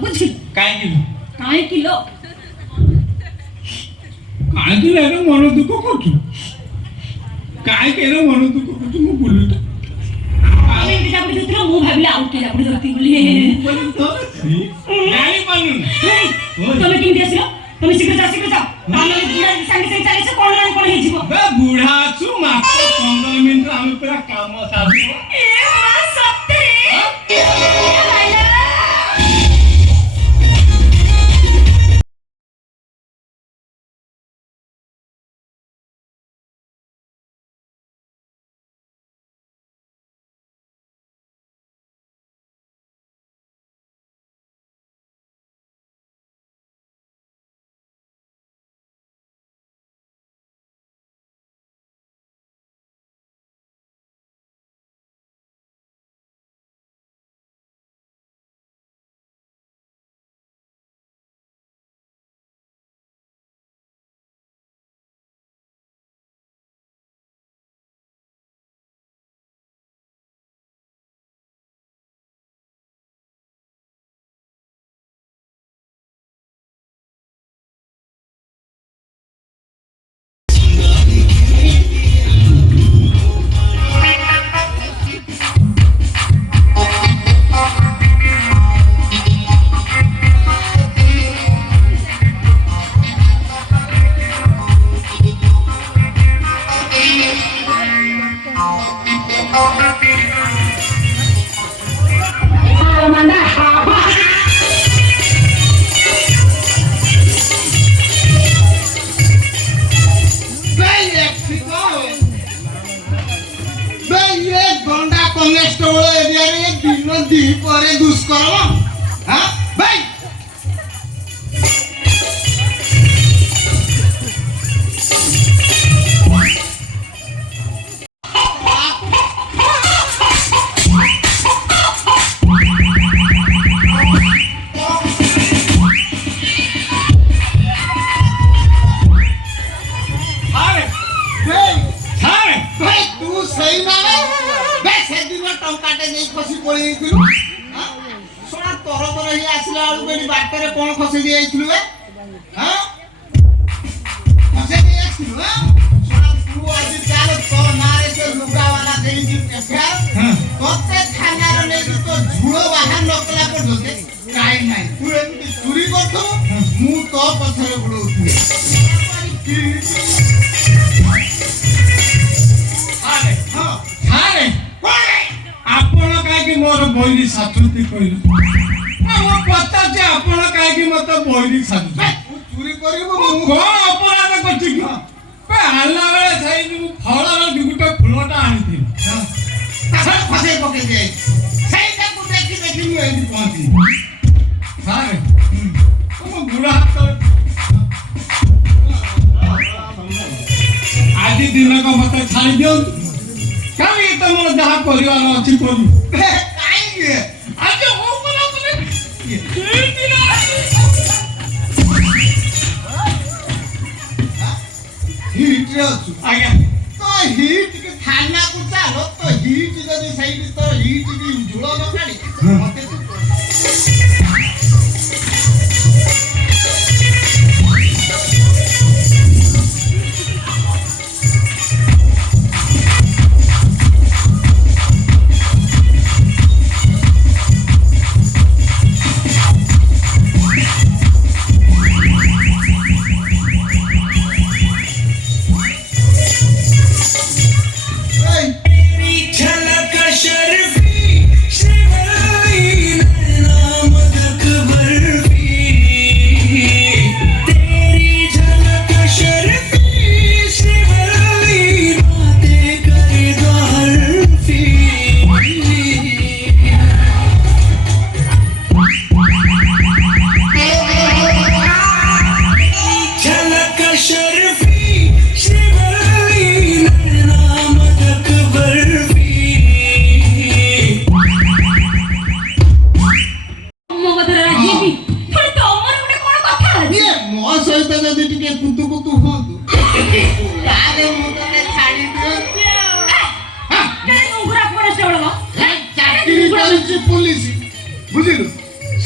बुझी काय किलो काय किलो काय किलो आहे मन दुःख करतो काय केलं म्हणून तू करतो मग बोलू आम्ही त्याच्याकडे धुतलं मग भाबीला आउट त्याच्याकडे धरती बोलली नाही म्हणून तुम्ही किती असलो तुम्ही शिकत जा आम्हाला बुढा सांगितलं चालायचं कोण नाही कोण हे जीव बुढाचू मागचं 15 मिनिट आम्ही पुरा काम साधलो मोर बहिनी साथुती कहले मो पता जे आपण काय की मत बहिनी साथु चोरी करिवो को अपराध करछि की पे हल्ला बेले सही मु फळर दुगुटा फुलटा आनिथि सब फसे पके दे सही को देखि देखि मु एही पहुंची सारे तुम बुढ़ा हाथ आज दिन को मत छाड़ी दियो काली तुम जहा परिवार अछि करू आज हो बोला बोले हिट रछु आज्ञा तो हिट के थाना को चालो तो हिट जदी सही तो हिट की जुड़ो न काली मते तू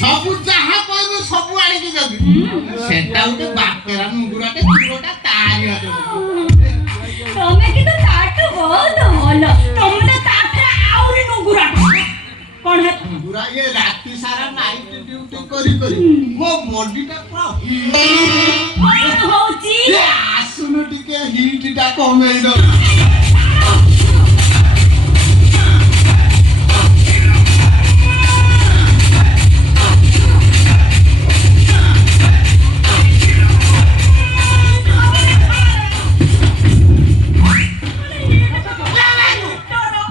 ସବୁ ଯାହା କହିବୁ ସବୁ ଆଣିକି ଦେବି ସେଟା ଗୋଟେ ବାତେରା ନୁଙ୍ଗୁରାଟେ ଚୁରଟା ତାରି ହାତରେ ତମେ କିନ୍ତୁ ତାଠୁ ବହୁତ ଭଲ। ତମେ ତ ତାଠୁ ଆହୁରି ନୁଗୁରା। କଣ ହେଲା? ନୁଙ୍ଗୁରା ଇଏ ରାତି ସାରା ନାଇଟ୍ ଡ୍ୟୁଟି କରି କରି ମୋ ବଡିଟା ପୁରା କଣ ହଉଛି? ଆସୁନୁ ଟିକେ ହିଟଟା କମେଇ ଦଉ।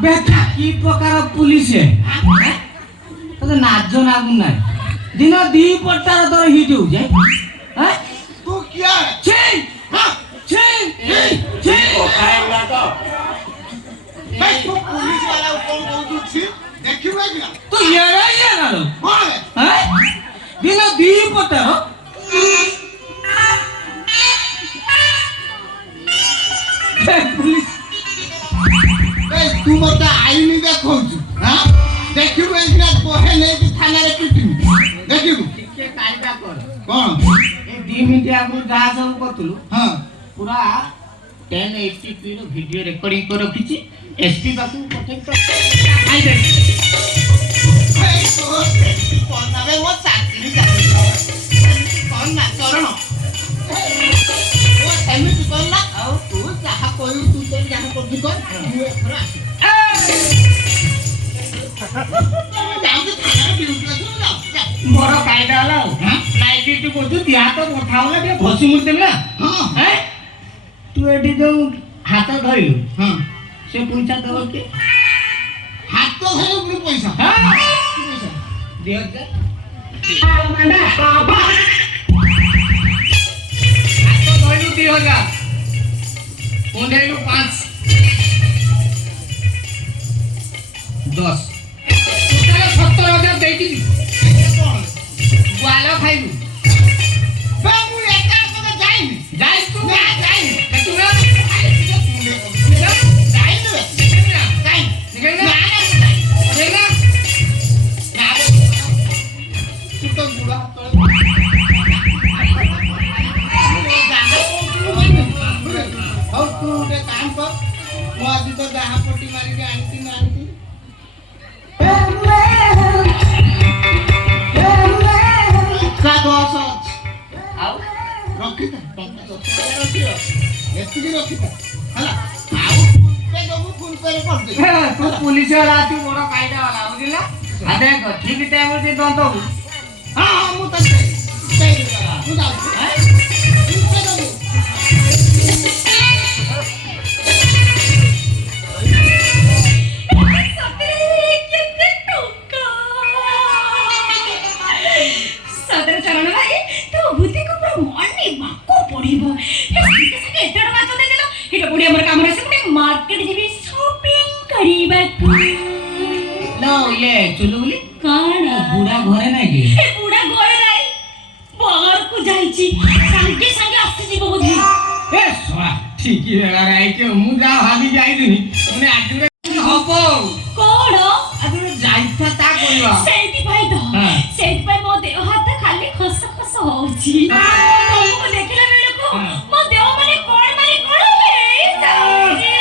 बेटा की प्रकार पुलिस है तो नाज लागू ना दिन दी पट्टार तोर हिट हो जाए हैं तू क्या है छे हाँ छे छे भाई तू पुलिस वाला ऊपर कौन छी देखिबे कि ना तो ये ना लो हां हैं दिन दी पट्टार पुलिस ए तू मते आईनी देखौछु हां देखिबे कि ना कोहे नै कि थाना रे पिटिबी देखिबू टिके कायदा कर कोन ए 2 मिनिट आगु जा सब करतलु हां पूरा 1080p रो वीडियो रिकॉर्डिंग कर रखिची एसपी बाबू पठे तो आई दे ए तो कोन नामे मो चाकरी जाती कोन ना चरण ओ सेमिति कोन ना आ तू जाहा कहू तू तो जाहा करबी कर मु एखरा जाऊ थाना रे ड्यूटी अछि ना मोर कायदा हला हां नाइट ड्यूटी को तू दिया तो उठावला के घोसी मुड़ देला हां हैं तू एठी जो हाथ धइलु हां से पैसा दब के हाथ तो धरे पुरो पैसा हां पैसा दे जा मांडा बाबा हाथ धइलु 2000 उंडेलु 5 10 टोटल 17000 देकी कोन ग्वाला खाइलु बे मु एका को जाईनी जाई तू ना जाईनी तू ना जाईनी बे जाईनी निकल ना ना ना निकल ना ना तू तो बुढ़ा तो और तू उठे काम कर मु आज तो जहाँ पट्टी मारी के आनती ना आनती का दोष आओ रखिता टंका 10,000 रखियो एतिକି ରଖିତା ହେଲା ଆଉ पे दबु फोन पे कर दे तू पुलिस वाला तू मोर कायदा वाला बुझिला आ देख ठीक टाइम रे दंत हां हां मु त कहि दे तू जाऊ हैं तू पे दबु ସଦର ଚରଣ ଭାଇ ତୋ ବୁଦ୍ଧିକୁ ପୁରା ମଣି ବାକ ପଡିବ। ସାଙ୍ଗେ ସାଙ୍ଗେ ଏତେ ଟଙ୍କା ଚୋଦେଇ ଦେଲ ଏଇଟା କୋଉଠି ଆମର କାମରେ ଆସେ ଗୋଟେ ମାର୍କେଟ ଯିବି ସପିଂ କରିବାକୁ। लो ये चुलुली କଣ बुढ़ा घरे नहीं के ଏ ବୁଢା ଘରେ ନାହିଁ ବାହାରକୁ ଯାଇଛି ସାଙ୍ଗେ ସାଙ୍ଗେ ଆସିଯିବ ବୋଧେ। ए सोआ ठीक ही बेला रे के मु जा भाभी जाई दिनी मने आजुरे हबो କଣ आजुरे जाइता ता करिवा ସେଇଥିପାଇଁ ତ ହଁ। ସେଇଥିପାଇଁ ମୋ ଦେହ ହାତ ଖାଲି ଖସ ଖସ ହଉଛି। ତମକୁ ଦେଖିଲା ବେଳକୁ ହଁ। ମୋ ଦେହ ମାନେ କଣ ହେଇଯାଉଛି।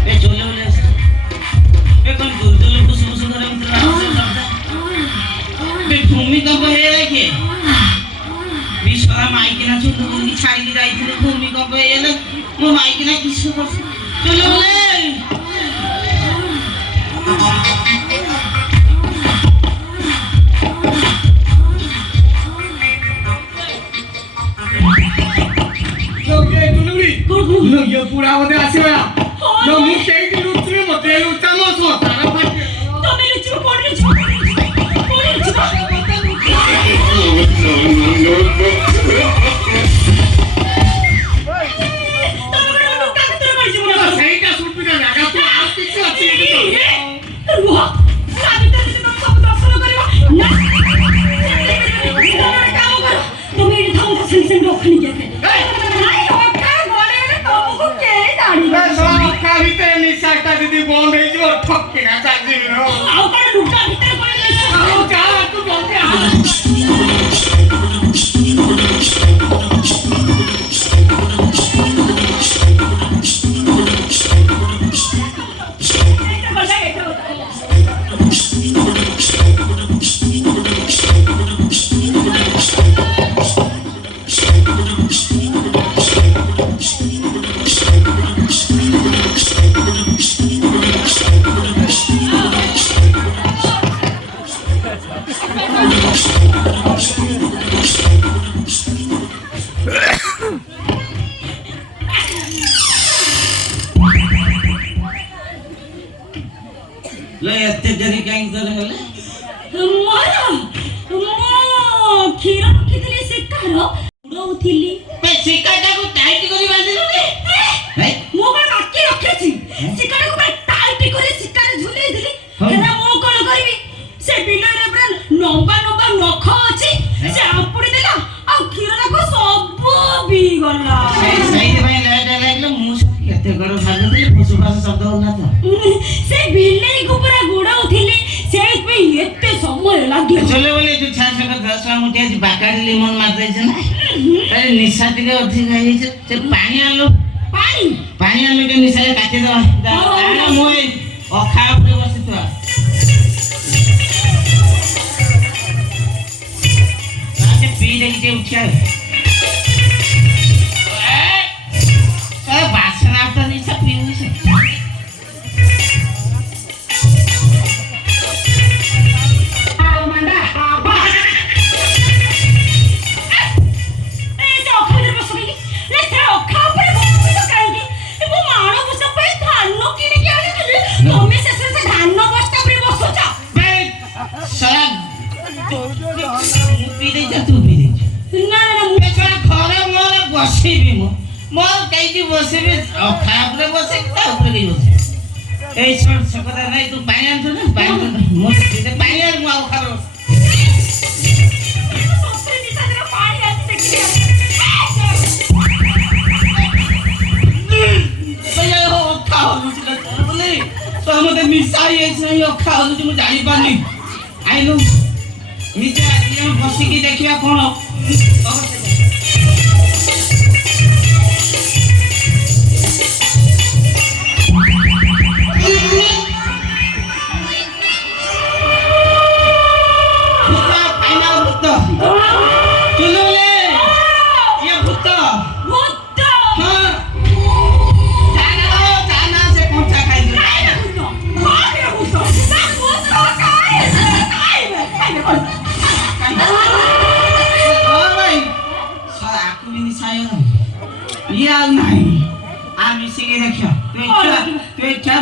ए चले बोले ए कौन दुलदुल कुछ कुछ करे बे भूमिकंप हे रे विश्वरा माइकिना छुटू की छाड़ी की जाइथिले भूमिकंप हेले मो माइकिना किछ कर चले बोले ये पूरा होते आसीबा जो मु सेई दिन उतरे मते उचामो सो तारा फाटे ତମେ ଲୁଚୁ କୋଡି ଲୁଚୁ କୋଡି ଲୁଚୁ ସେଇଟା ସୁବିଧା ଜାଗା ତୁ ଆଉ କିଛି ଅଛି ରୁହ ସାବିତ୍ରୀ ତମେ ସବୁ ଦର୍ଶନ କରିବ ନା କାମ କର ତମେ ଏଠି ଥାଉ ତା ସେଇ ସେଇ ରଖନି ଯେତେ ନାଇଁ ଅକା ଗଲେ ତମକୁ କେ ଜାଣିବ ସକା ଭିତରେ ନିଶାଟା ଯଦି ବନ୍ଦ ହେଇଯିବ ଠକିନା ଚାଲିଯିବ ଆଉ କଣ ଲୁଟା ଭିତରେ କହିଲେ ଆଉ ଯା ତୁ ଜଲ୍ଦି ଆ ले एते देरी काई करे गले ମୋର କ୍ଷୀର ରଖିଥିଲି ଶିକାର ଉଡ଼ଉଥିଲି पे सिकाटा को टाइट करी बांधिलो रे भाई ମୁଁ କଣ ବାକି ରଖିଛି ଶିକାରକୁ ପୁରା ଟାଇଟ୍ କରି ଶିକାର ଝୁଲେଇଥିଲି ହେଲେ ମୁଁ କଣ କରିବି ସେ ବିଲରେ ପୁରା ଲମ୍ବା ଲମ୍ବା ନଖ ଅଛି ସେ ଆମ୍ପୁଡ଼ି ଦେଲା ଆଉ କ୍ଷୀରଟାକୁ ସବୁ ପିଇଗଲା सही भाई लेट लागलो मु केते गड़ भागले फुसुफास शब्द होला तो ସେ ବିଲେଇକୁ ପୁରା ଗୁଡ଼ଉଥିଲି ସେଇଥିପାଇଁ ଏତେ ସମୟ ଲାଗିଲା चले बोले जो छा छक 10 मुठे आज बाकाडी लिमन मार दे छना अरे निशा टिके अधिक है से पानी आलो ପାଣି पानी आलो के निशा काटे दो आना मोय अखा ऊपर बसी तो आके पी दे के उठा ए बासना तो निशा पीऊ से साला पी दे तू पी दे बेचारा घरे मोर बसी भी मोर कई की बसी भी खाप रे बसी ता ऊपर गई बसी ए छोड़ सकदा नहीं तू पानी आन ना पानी मोर दे पानी आन मु आउ खारो भैया हो खाओ बोले तो हमते मिसाई है सही खाओ मु जानि पानी आइलो निचे आइलो बसी की देखिया कोन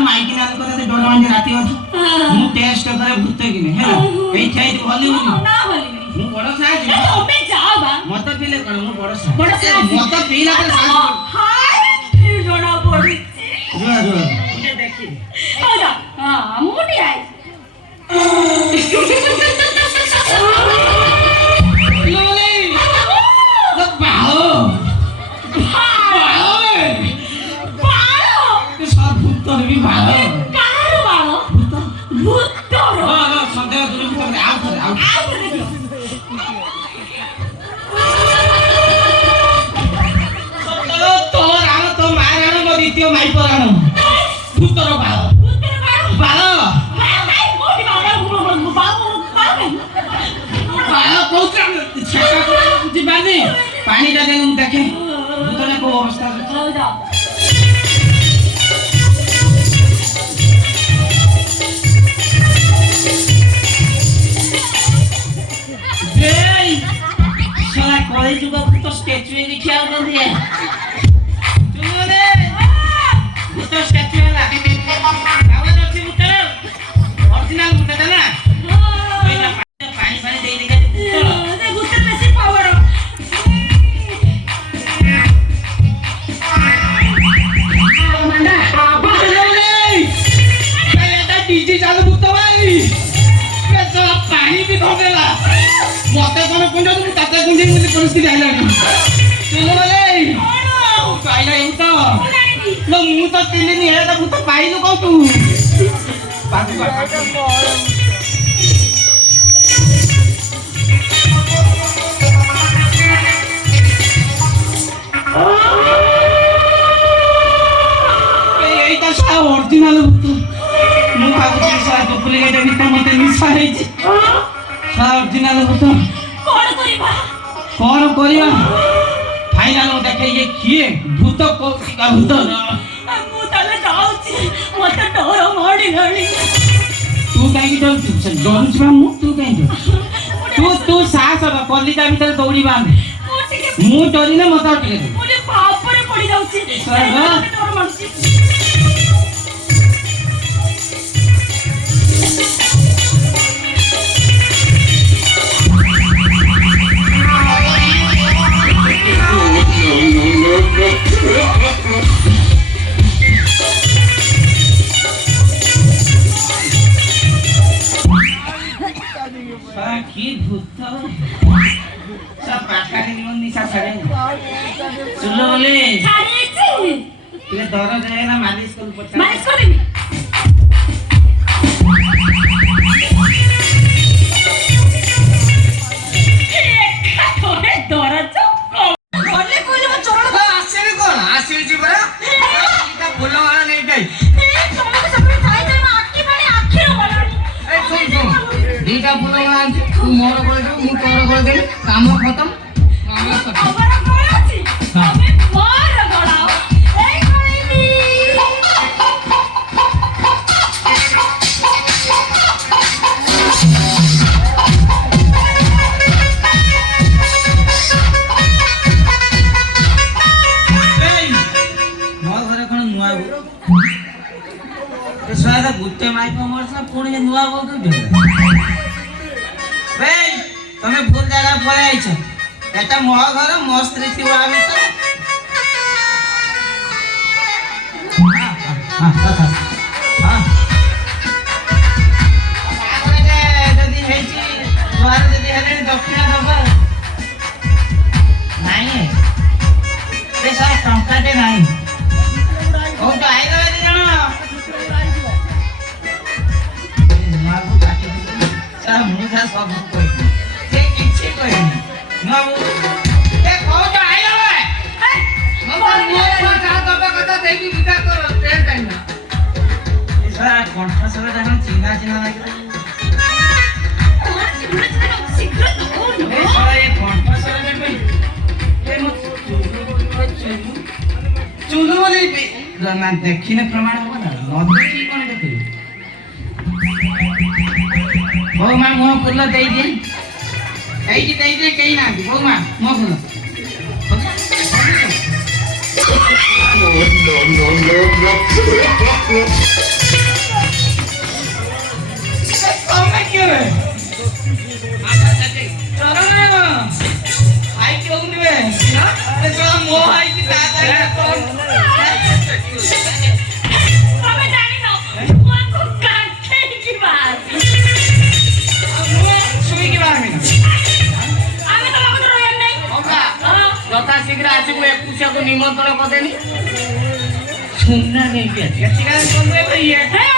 राती मु टेस्ट करे भूत कि नहीं है ए छाई भली ना भली मु बड़ साज तमे जाओ बा मत पीले कोन मु बड़ साज बड़ साज मत पीला के साज हाय जोड़ा पड़ी जो जो मुझे देखी आजा हां मुडी आई लोले तो बाहो बाहो बालो ये सब भूत भी बाहो कार बालो भूत हां हां संदेह दूर कर आओ आओ ଦ୍ୱିତୀୟ ମାଇ ପରାଣ ଭୂତର ବାଳ ବାଳ ବାଳ କହୁଛ ବୁଝିପାରିନି ପାଣିଟା ଦେଲେ ମୁଁ ଦେଖେ ଭୂତଟା କୋଉ ଅବସ୍ଥା କଳି ଯୁଗ ଭୂତ ଷ୍ଟାଚୁ ହେଇକି ଠିଆ ହଉଛନ୍ତି ଭୂତ ଷ୍ଟାଚୁ ହେଲା ଅଛି ଭୂତର ଅରିଜିନାଲ ଭୂତଟା ନା ପାଣି ପାଣି ଦେଇ ଦେଇକା ପାଣି ବି ଧରିଦେଲା ମତେ ତମେ କୁଣ୍ଡ ମୁଁ ତାତେ କୁଣ୍ଡେଇ ବୋଲି ପରିସ୍ଥିତି ଆଇଲାଣି ପାଇଲା ଭୂତ ମୁଁ ତ ତିଲିନି ହେଲେ ଭୂତ ପାଇଲୁ କୋଉଠୁ এইটা সব অরিজিনাল ভূত ମୁଁ ଭାବୁଛି ସାର୍ ଡୁପ୍ଲିକେଟ ଭୂତ ମତେ ମିଶା ହେଇଛି ଅରିଜିନାଲ ଭୂତ କଣ କରିବା ଫାଇନାଲ ଦେଖେ ଇଏ କିଏ ଭୂତ ଭୂତ ମୁଁ ତାହେଲେ ଯାଉଛି ମତେ ଡର ମାଡ଼ିଲାଣି ତୁ କାହିଁକି ଯାଉଛୁ ଡରୁଛୁ ବା ମୁଁ ତୁ କାହିଁକି ତୁ ସାହସ କଲିତା ଭିତରେ ଦୌଡ଼ିବା ଆମେ ମୁଁ ଡରିଲେ ମତେ ଅଟକେଇ ଦେ ପାପରେ ପଡ଼ି ଯାଉଛି ଡର ମାଡୁଛି কি ভূত সব পাখারে নিমন নিশা ছাড়ে চুলো বলে ছাড়িয়েছি তুই দর যায় না মালিশ করু পড়া মালিশ করবি দরজ বলে কইলে মো চোর আসেনি কোন আসিছি পরা এটা বলো মারা নেই তাই তোমাকে সব খাই যাই মা আটকে পারে আখির বলানি এই শুন শুন এইটা বলো মারা তুই মোর করে দে মু তোর করে দে কাম খতম আবার কোন আছে আমি মার গড়াও এই কইনি গুটে মাইক মরছে পুଣି ନୂଆ ବୋଉ ତମେ ଭୁଲ ଜାଗା ପଳେଇ ଆଇଛ এটা ମୋ ଘର ମୋ ସ୍ତ୍ରୀ ଥିବ ଆ ଭିତରେ ଯଦି ହେଇଛି ଘର ଯଦି ହେଲେ ଦକ୍ଷିଣା ଦବ ନାଇଁ ଟଙ୍କାଟେ ନାହିଁ ହଉ ତ ଆଇଗଲା ଦି ଜଣ ମୁଁ ଯାହା ସବୁ କହିବି ସେ କିଛି କହିନି କଣ୍ଠସ୍ୱର ତାଙ୍କର ଚିହ୍ନା ଚିହ୍ନା ଲାଗିଲା ଚୁଲୁ ବୋଲି ଦେଖିନେ ପ୍ରମାଣ ହବ ନା ନ ଦେଖିକି କଣ ଦେଖିବି ବୋଉ ମା ମୁହଁ ଫୁଲ ଦେଇଦିଏ এইটি ଦେଇଦିଏ କେହି ନାହାନ୍ତି ବୋଉ ମା ମୁହଁ ଫୁଲ ତମେ କିଏ ଚରଣ ଭାଇ କେଉଁଥିବେ ମୋ ଭାଇ କି ତା ତମେ ଜାଣିନ ମୁଁ ଆକୁ କାଠେଇକି ବାହାରି ଶୁଇକି ବାହାରିବି ଆମେ ତମ କଥା ରହିବାର ନାହିଁ ଯଥା ଶୀଘ୍ର ଆସିବୁ ଏକୁଶିଆକୁ ନିମନ୍ତ୍ରଣ କରିଦେନି ସୁନା ନେଇକି ଆସିବେ